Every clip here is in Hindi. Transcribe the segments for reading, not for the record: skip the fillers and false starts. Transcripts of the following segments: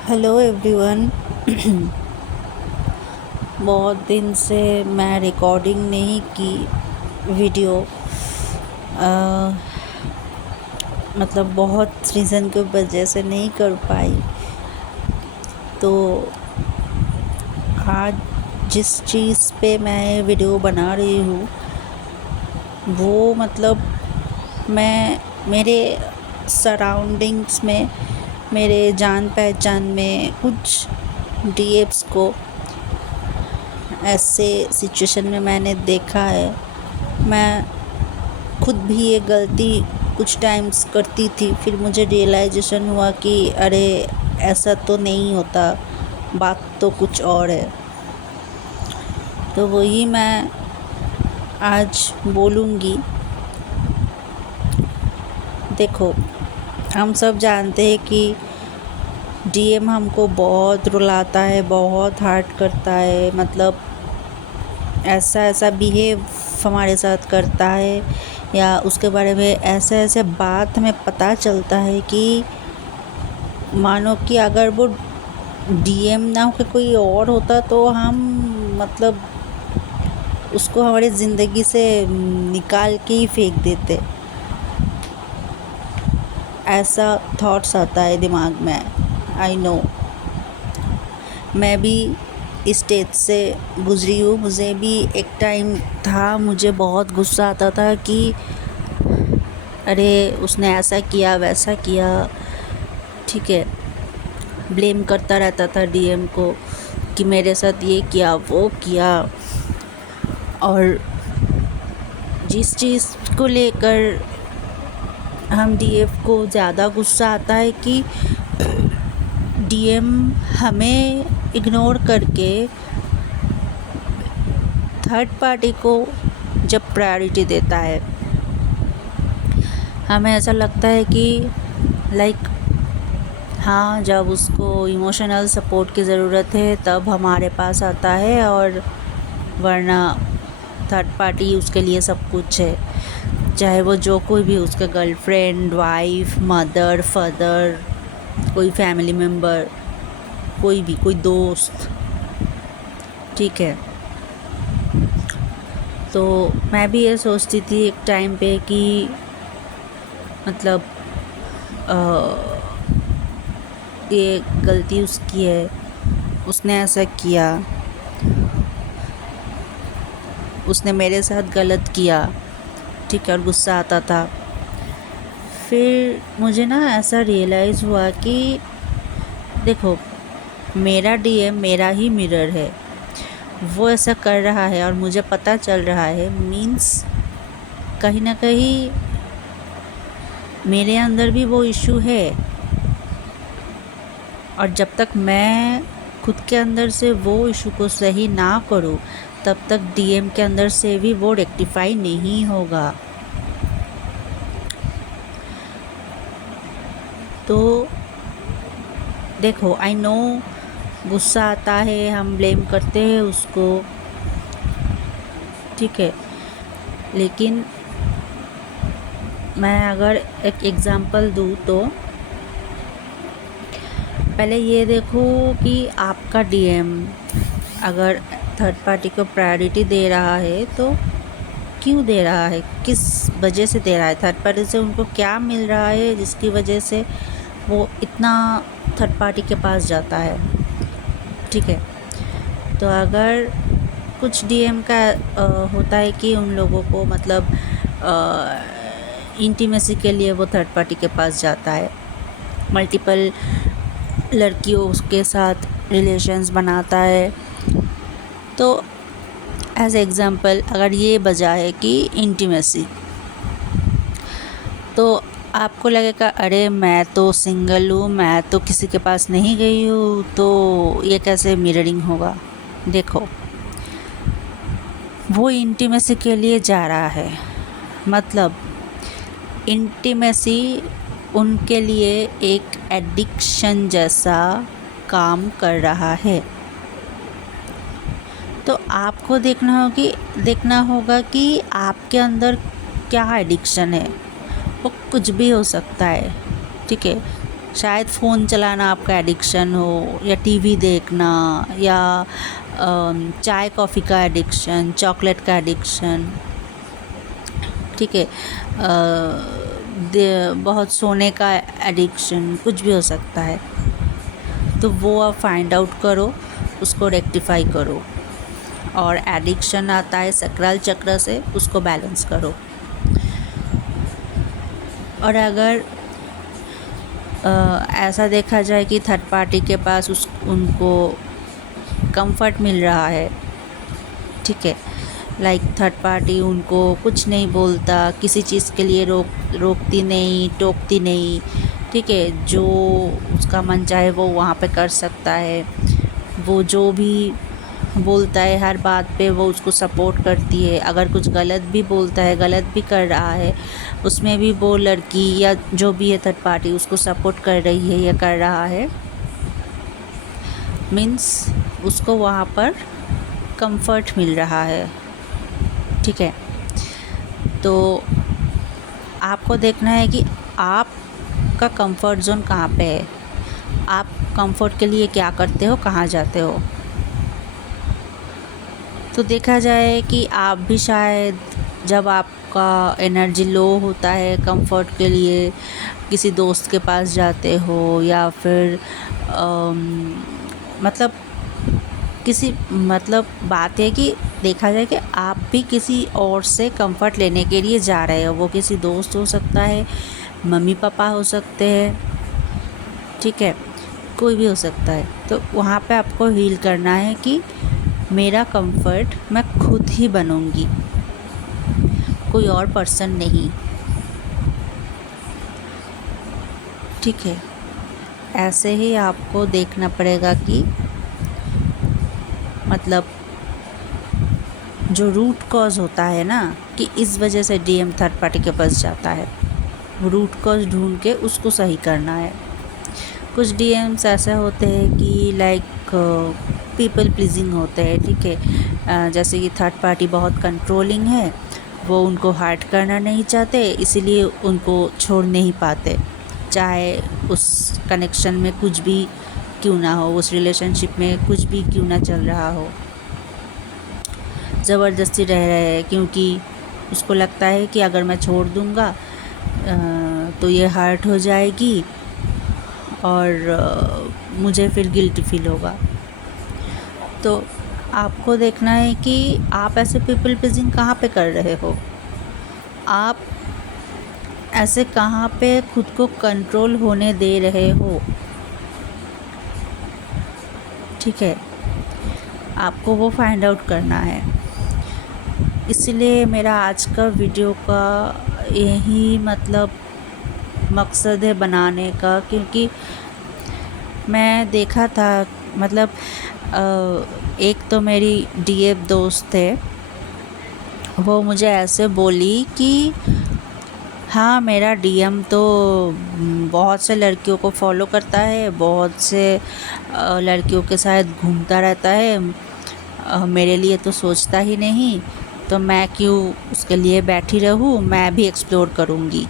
Hello everyone. बहुत दिन से मैं रिकॉर्डिंग नहीं की वीडियो। मतलब बहुत रीज़न की वजह से नहीं कर पाई। तो आज जिस चीज़ पे मैं वीडियो बना रही हूँ वो मतलब मैं मेरे सराउंडिंग्स में, मेरे जान पहचान में कुछ डीएप्स को ऐसे सिचुएशन में मैंने देखा है। मैं खुद भी ये गलती कुछ टाइम्स करती थी, फिर मुझे रियलाइजेशन हुआ कि अरे ऐसा तो नहीं होता, बात तो कुछ और है। तो वही मैं आज बोलूँगी। देखो, हम सब जानते हैं कि डीएम हमको बहुत रुलाता है, बहुत हर्ट करता है, मतलब ऐसा बिहेव हमारे साथ करता है, या उसके बारे में ऐसे बात हमें पता चलता है कि मानो कि अगर वो डीएम ना हो के कोई और होता तो हम मतलब उसको हमारी ज़िंदगी से निकाल के ही फेंक देते। ऐसा थॉट्स आता है दिमाग में। आई नो, मैं भी इस स्टेज से गुज़री हूँ। मुझे भी एक टाइम था, मुझे बहुत गुस्सा आता था कि अरे उसने ऐसा किया वैसा किया, ठीक है। ब्लेम करता रहता था डीएम को कि मेरे साथ ये किया वो किया। और जिस चीज़ को लेकर हम डीएफ को ज़्यादा गुस्सा आता है कि डीएम हमें इग्नोर करके थर्ड पार्टी को जब प्रायोरिटी देता है, हमें ऐसा लगता है कि लाइक हाँ, जब उसको इमोशनल सपोर्ट की ज़रूरत है तब हमारे पास आता है, और वरना थर्ड पार्टी उसके लिए सब कुछ है। चाहे वो जो कोई भी, उसका गर्लफ्रेंड, वाइफ, मदर, फादर, कोई फैमिली मेम्बर, कोई भी, कोई दोस्त, ठीक है। तो मैं भी ये सोचती थी एक टाइम पे कि मतलब ये गलती उसकी है, उसने ऐसा किया, उसने मेरे साथ गलत किया, ठीक है, और गुस्सा आता था। फिर मुझे ना ऐसा रियलाइज़ हुआ कि देखो, मेरा डीएम मेरा ही मिरर है। वो ऐसा कर रहा है और मुझे पता चल रहा है, मीन्स कहीं ना कहीं मेरे अंदर भी वो इशू है। और जब तक मैं खुद के अंदर से वो इशू को सही ना करूं, तब तक डीएम के अंदर से भी वो रेक्टिफाई नहीं होगा। तो देखो, आई नो गुस्सा आता है, हम ब्लेम करते हैं उसको, ठीक है, लेकिन मैं अगर एक एग्ज़ाम्पल दूँ तो पहले ये देखो कि आपका डीएम अगर थर्ड पार्टी को प्रायोरिटी दे रहा है तो क्यों दे रहा है, किस वजह से दे रहा है। थर्ड पार्टी से उनको क्या मिल रहा है जिसकी वजह से वो इतना थर्ड पार्टी के पास जाता है, ठीक है। तो अगर कुछ डीएम का होता है कि उन लोगों को मतलब इंटीमेसी के लिए वो थर्ड पार्टी के पास जाता है, मल्टीपल लड़कियों के साथ रिलेशंस बनाता है। तो एज एग्ज़ाम्पल अगर ये बजा है कि इंटीमेसी, तो आपको लगेगा अरे मैं तो सिंगल हूँ, मैं तो किसी के पास नहीं गई हूँ, तो ये कैसे मिररिंग होगा। देखो, वो इंटीमेसी के लिए जा रहा है, मतलब इंटीमेसी उनके लिए एक एडिक्शन जैसा काम कर रहा है। तो आपको देखना होगा कि आपके अंदर क्या एडिक्शन है। वो कुछ भी हो सकता है, ठीक है। शायद फ़ोन चलाना आपका एडिक्शन हो, या टीवी देखना, या चाय कॉफ़ी का एडिक्शन, चॉकलेट का एडिक्शन, ठीक है, बहुत सोने का एडिक्शन, कुछ भी हो सकता है। तो वो आप फाइंड आउट करो, उसको रेक्टिफाई करो। और एडिक्शन आता है सक्रल चक्र से, उसको बैलेंस करो। और अगर ऐसा देखा जाए कि थर्ड पार्टी के पास उनको कंफर्ट मिल रहा है, ठीक है, लाइक थर्ड पार्टी उनको कुछ नहीं बोलता, किसी चीज़ के लिए रोकती नहीं, टोकती नहीं, ठीक है, जो उसका मन चाहे वो वहाँ पे कर सकता है। वो जो भी बोलता है हर बात पे वो उसको सपोर्ट करती है। अगर कुछ गलत भी बोलता है, गलत भी कर रहा है, उसमें भी वो लड़की या जो भी है थर्ड पार्टी उसको सपोर्ट कर रही है या कर रहा है, मीन्स उसको वहाँ पर कंफर्ट मिल रहा है, ठीक है। तो आपको देखना है कि आपका कंफर्ट जोन कहाँ पे है, आप कंफर्ट के लिए क्या करते हो, कहाँ जाते हो। तो देखा जाए कि आप भी शायद जब आपका एनर्जी लो होता है, कंफर्ट के लिए किसी दोस्त के पास जाते हो, या फिर मतलब किसी बात है कि देखा जाए कि आप भी किसी और से कंफर्ट लेने के लिए जा रहे हो। वो किसी दोस्त हो सकता है, मम्मी पापा हो सकते हैं, ठीक है, कोई भी हो सकता है। तो वहाँ पे आपको हील करना है कि मेरा कंफर्ट मैं खुद ही बनूंगी, कोई और पर्सन नहीं, ठीक है। ऐसे ही आपको देखना पड़ेगा कि मतलब जो रूट कॉज होता है ना, कि इस वजह से डीएम थर्ड पार्टी के पास जाता है, रूट कॉज ढूंढ के उसको सही करना है। कुछ डीएम्स ऐसे होते हैं कि लाइक पीपल प्लीजिंग होते हैं, ठीक है, जैसे कि थर्ड पार्टी बहुत कंट्रोलिंग है, वो उनको हर्ट करना नहीं चाहते, इसीलिए उनको छोड़ नहीं पाते, चाहे उस कनेक्शन में कुछ भी क्यों ना हो, उस रिलेशनशिप में कुछ भी क्यों ना चल रहा हो, ज़बरदस्ती रह रहे हैं, क्योंकि उसको लगता है कि अगर मैं छोड़ दूँगा तो ये हर्ट हो जाएगी और मुझे फिर गिल्ट फील होगा। तो आपको देखना है कि आप ऐसे पीपल प्लीजिंग कहाँ पे कर रहे हो, आप ऐसे कहाँ पे खुद को कंट्रोल होने दे रहे हो, ठीक है, आपको वो फाइंड आउट करना है। इसलिए मेरा आज का वीडियो का यही मकसद है बनाने का, क्योंकि मैं देखा था एक तो मेरी डीएफ दोस्त है, वो मुझे ऐसे बोली कि हाँ मेरा डीएम तो बहुत से लड़कियों को फॉलो करता है, बहुत से लड़कियों के साथ घूमता रहता है, मेरे लिए तो सोचता ही नहीं, तो मैं क्यों उसके लिए बैठी रहूँ, मैं भी एक्सप्लोर करूँगी।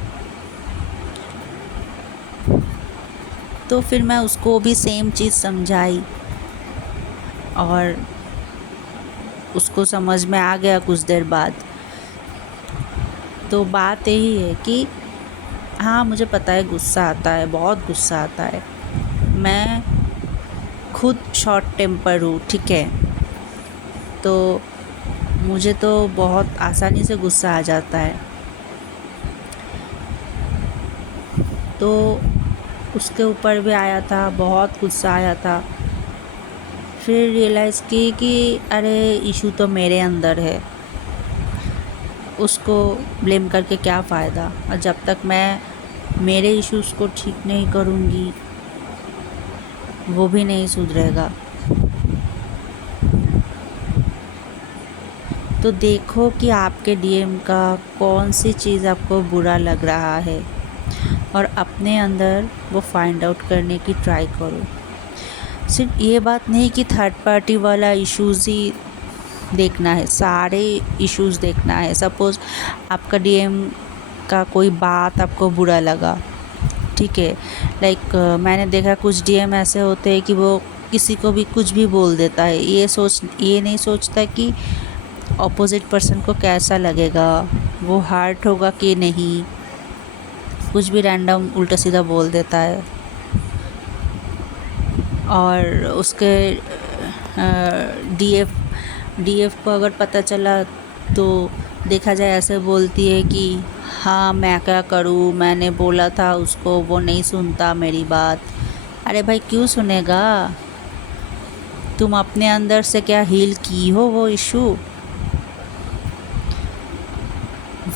तो फिर मैं उसको भी सेम चीज़ समझाई और उसको समझ में आ गया कुछ देर बाद। तो बात यही है कि हाँ मुझे पता है गुस्सा आता है, बहुत गुस्सा आता है, मैं खुद शॉर्ट टेम्पर हूँ, ठीक है, तो मुझे तो बहुत आसानी से गुस्सा आ जाता है। तो उसके ऊपर भी आया था, बहुत गुस्सा आया था। फिर रियलाइज़ की कि अरे इशू तो मेरे अंदर है, उसको ब्लेम करके क्या फ़ायदा, और जब तक मैं मेरे इश्यूज़ को ठीक नहीं करूँगी वो भी नहीं सुधरेगा। तो देखो कि आपके डीएम का कौन सी चीज़ आपको बुरा लग रहा है और अपने अंदर वो फाइंड आउट करने की ट्राई करो। सिर्फ ये बात नहीं कि थर्ड पार्टी वाला इश्यूज़ ही देखना है, सारे इश्यूज़ देखना है। सपोज़ आपका डीएम का कोई बात आपको बुरा लगा, ठीक है। लाइक मैंने देखा कुछ डीएम ऐसे होते हैं कि वो किसी को भी कुछ भी बोल देता है, ये नहीं सोचता कि ऑपोजिट पर्सन को कैसा लगेगा, वो हार्ट होगा कि नहीं, कुछ भी रैंडम उल्टा सीधा बोल देता है। और उसके डीएफ को अगर पता चला तो देखा जाए ऐसे बोलती है कि हाँ मैं क्या करूँ, मैंने बोला था उसको, वो नहीं सुनता मेरी बात। अरे भाई क्यों सुनेगा? तुम अपने अंदर से क्या हील की हो वो इशू?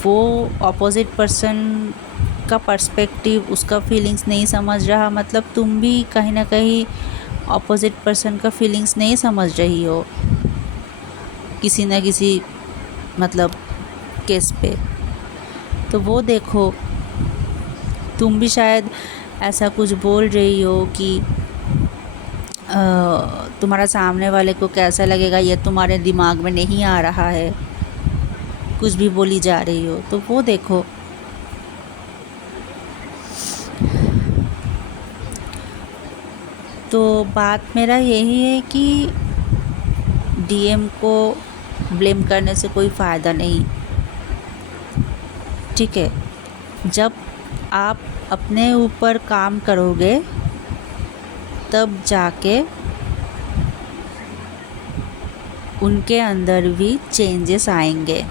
वो ऑपोजिट पर्सन का पर्सपेक्टिव, उसका फीलिंग्स नहीं समझ रहा, मतलब तुम भी कहीं ना कहीं ऑपोजिट पर्सन का फीलिंग्स नहीं समझ रही हो किसी न किसी मतलब केस पे। तो वो देखो, तुम भी शायद ऐसा कुछ बोल रही हो कि तुम्हारा सामने वाले को कैसा लगेगा ये तुम्हारे दिमाग में नहीं आ रहा है, कुछ भी बोली जा रही हो। तो वो देखो, तो बात मेरा यही है कि डीएम को ब्लेम करने से कोई फ़ायदा नहीं, ठीक है। जब आप अपने ऊपर काम करोगे तब जाके उनके अंदर भी चेंजेस आएंगे,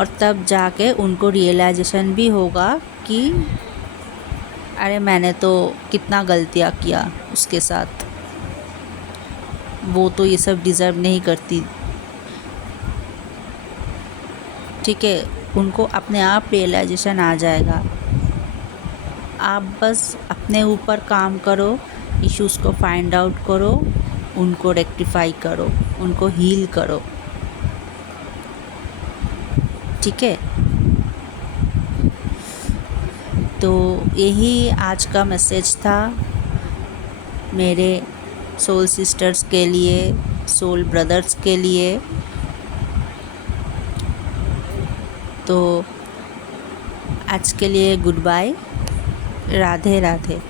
और तब जाके उनको रियलाइजेशन भी होगा कि अरे मैंने तो कितना गलतियाँ किया उसके साथ, वो तो ये सब डिज़र्व नहीं करती, ठीक है। उनको अपने आप रियलाइजेशन आ जाएगा। आप बस अपने ऊपर काम करो, इश्यूज़ को फाइंड आउट करो, उनको रेक्टिफाई करो, उनको हील करो, ठीक है। तो यही आज का मैसेज था मेरे सोल सिस्टर्स के लिए, सोल ब्रदर्स के लिए। तो आज के लिए गुड बाय, राधे राधे।